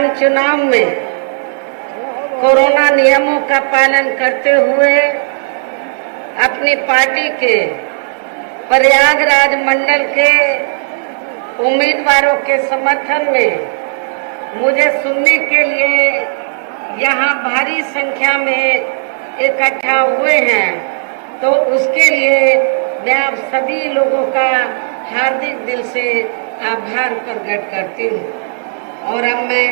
आम चुनाव में कोरोना नियमों का पालन करते हुए अपनी पार्टी के प्रयागराज मंडल के उम्मीदवारों के समर्थन में मुझे सुनने के लिए यहाँ भारी संख्या में इकट्ठा हुए हैं, तो उसके लिए मैं आप सभी लोगों का हार्दिक दिल से आभार प्रकट करती हूँ। और अब मैं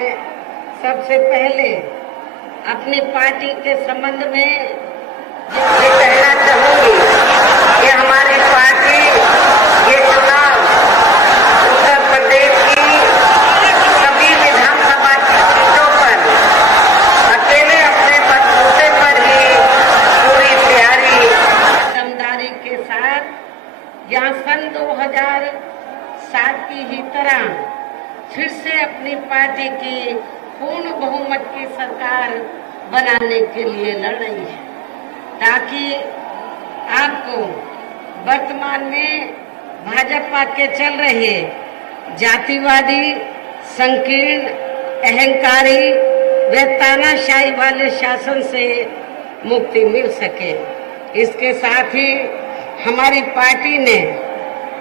सबसे पहले अपनी पार्टी के संबंध में ये कहना चाहूँगी कि हमारी पार्टी ये चुनाव उत्तर प्रदेश की सभी विधानसभा सीटों पर अकेले अपने बलबूते पर ही पूरी तैयारी दमदारी के साथ यहाँ सन 2007 की ही तरह फिर से अपनी पार्टी की पूर्ण बहुमत की सरकार बनाने के लिए लड़ रही है, ताकि आपको वर्तमान में भाजपा के चल रहे जातिवादी, संकीर्ण, अहंकारी व तानाशाही वाले शासन से मुक्ति मिल सके। इसके साथ ही हमारी पार्टी ने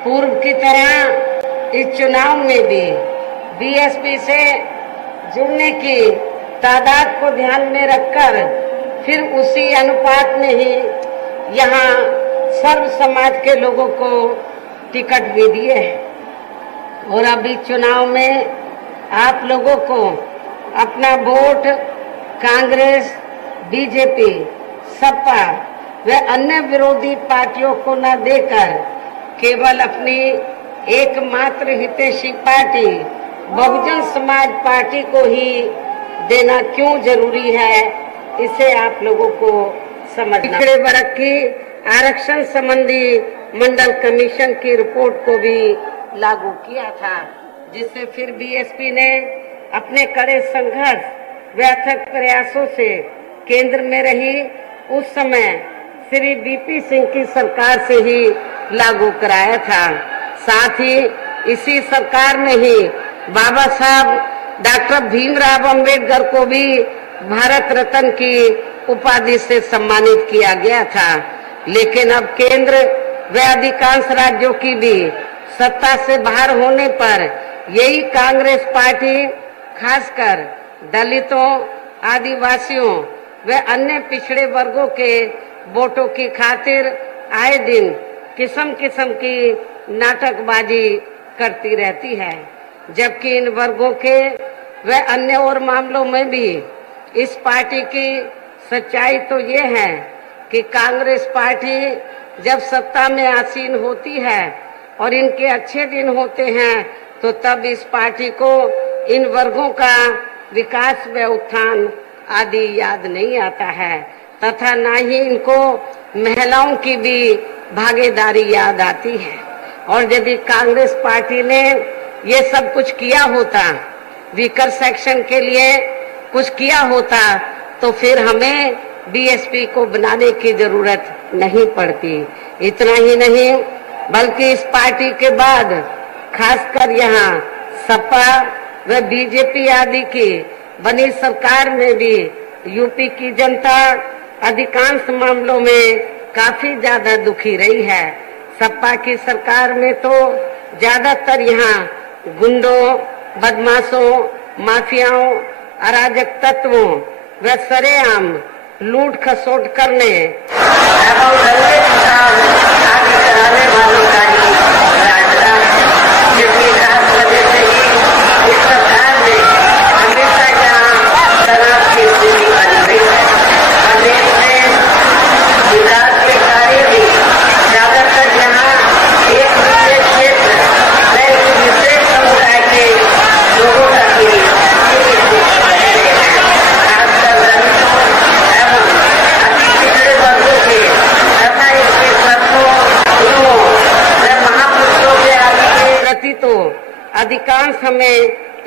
पूर्व की तरह इस चुनाव में भी बीएसपी से जुड़ने की तादाद को ध्यान में रखकर फिर उसी अनुपात में ही यहाँ सर्व समाज के लोगों को टिकट भी दिए हैं। और अभी चुनाव में आप लोगों को अपना वोट कांग्रेस, बीजेपी, सपा व अन्य विरोधी पार्टियों को न देकर केवल अपनी एकमात्र हितैषी पार्टी बहुजन समाज पार्टी को ही देना क्यों जरूरी है, इसे आप लोगों को समझना। पिछड़े वर्ग की आरक्षण संबंधी मंडल कमीशन की रिपोर्ट को भी लागू किया था, जिससे फिर बीएसपी ने अपने कड़े संघर्ष व अथक प्रयासों से केंद्र में रही उस समय श्री बीपी सिंह की सरकार से ही लागू कराया था। साथ ही इसी सरकार में ही बाबा साहब डॉक्टर भीमराव अंबेडकर को भी भारत रत्न की उपाधि से सम्मानित किया गया था। लेकिन अब केंद्र व अधिकांश राज्यों की भी सत्ता से बाहर होने पर यही कांग्रेस पार्टी खासकर दलितों, आदिवासियों व अन्य पिछड़े वर्गों के वोटों की खातिर आए दिन किस्म किस्म की नाटकबाजी करती रहती है, जबकि इन वर्गों के व अन्य और मामलों में भी इस पार्टी की सच्चाई तो ये है कि कांग्रेस पार्टी जब सत्ता में आसीन होती है और इनके अच्छे दिन होते हैं तो तब इस पार्टी को इन वर्गों का विकास व उत्थान आदि याद नहीं आता है, तथा न ही इनको महिलाओं की भी भागीदारी याद आती है। और यदि कांग्रेस पार्टी ने ये सब कुछ किया होता, वीकर सेक्शन के लिए कुछ किया होता, तो फिर हमें बीएसपी को बनाने की जरूरत नहीं पड़ती। इतना ही नहीं बल्कि इस पार्टी के बाद खासकर यहाँ सपा व बीजेपी आदि की बनी सरकार में भी यूपी की जनता अधिकांश मामलों में काफी ज्यादा दुखी रही है। सपा की सरकार में तो ज्यादातर यहाँ गुंडों, बदमाशों, माफियाओं, अराजक तत्वों व सरेआम लूट खसोट करने एवं दंगे आदि कराने वालों का ही राज था, जिसकी खास वजह से ही इस सरकार ने हमेशा यहाँ तनाव की स्थिति बनी हुई है। प्रदेश में विकास के कार्य भी ज्यादातर यहाँ एक विशेष क्षेत्र व एक विशेष समुदाय के लोगों तक ही खासकर दलितों एवं अति पिछड़े वर्गों के तथा इसके तत्वों, गुरुओं व महापुरुषों के आदि के प्रति तो अधिकांश हमें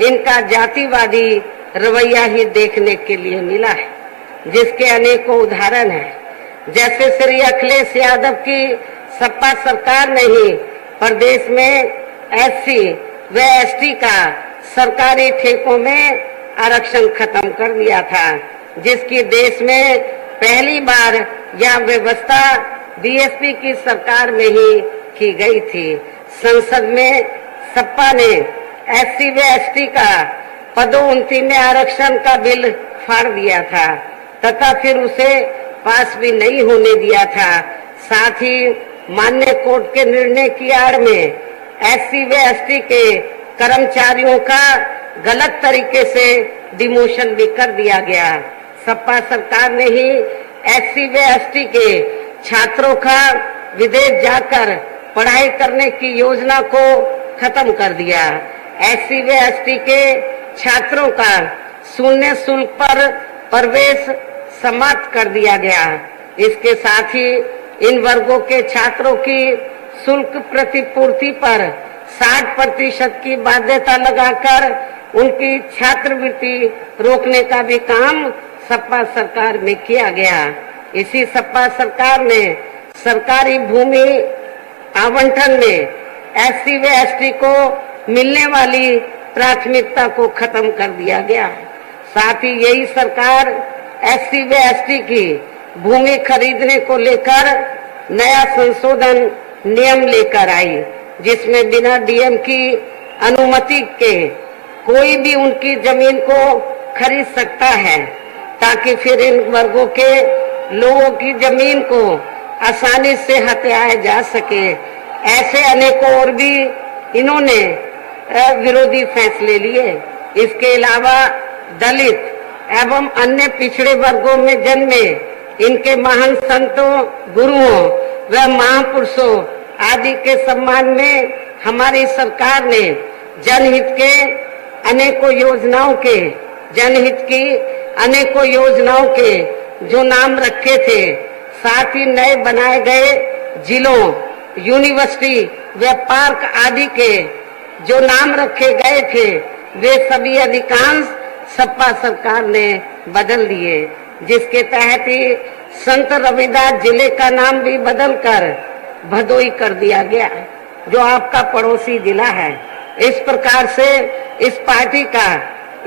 इनका जातिवादी रवैया ही देखने के लिए मिला है, जिसके अनेकों उदाहरण हैं। जैसे श्री अखिलेश यादव की सपा सरकार ने ही प्रदेश में एससी व एसटी का सरकारी ठेकों में आरक्षण खत्म कर दिया था, जिसकी देश में पहली बार यह व्यवस्था बीएसपी की सरकार में ही की गई थी। संसद में सपा ने एससी व एसटी का पदोन्नति में आरक्षण का बिल फाड़ दिया था तथा फिर उसे पास भी नहीं होने दिया था। साथ ही माननीय कोर्ट के निर्णय की आड़ में एससी व एसटी के कर्मचारियों का गलत तरीके से डिमोशन भी कर दिया गया। सपा सरकार ने ही एससी व एसटी के छात्रों का विदेश जाकर पढ़ाई करने की योजना को खत्म कर दिया। एससी व एसटी के छात्रों का शून्य शुल्क पर प्रवेश समाप्त कर दिया गया। इसके साथ ही इन वर्गों के छात्रों की शुल्क प्रतिपूर्ति पर 60% की बाध्यता लगाकर उनकी छात्रवृत्ति रोकने का भी काम सपा सरकार में किया गया। इसी सपा सरकार ने सरकारी भूमि आवंटन में एससी व एसटी को मिलने वाली प्राथमिकता को खत्म कर दिया गया। साथ ही यही सरकार एससी व एसटी की भूमि खरीदने को लेकर नया संशोधन नियम लेकर आई, जिसमें बिना डीएम की अनुमति के कोई भी उनकी जमीन को खरीद सकता है, ताकि फिर इन वर्गों के लोगों की जमीन को आसानी से हथियाया जा सके। ऐसे अनेकों और भी इन्होंने विरोधी फैसले लिए। इसके अलावा दलित एवं अन्य पिछड़े वर्गों में जन्मे इनके महान संतों, गुरुओं व महापुरुषों आदि के सम्मान में हमारी सरकार ने जनहित की अनेकों योजनाओं के जो नाम रखे थे, साथ ही नए बनाए गए जिलों, यूनिवर्सिटी व पार्क आदि के जो नाम रखे गए थे, वे सभी अधिकांश सपा सरकार ने बदल दिए, जिसके तहत ही संत रविदास जिले का नाम भी बदलकर भदोई कर दिया गया, जो आपका पड़ोसी जिला है। इस प्रकार से इस पार्टी का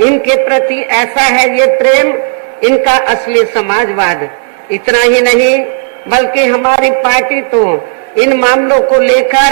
इनके प्रति ऐसा है ये प्रेम, इनका असली समाजवाद। इतना ही नहीं बल्कि हमारी पार्टी तो इन मामलों को लेकर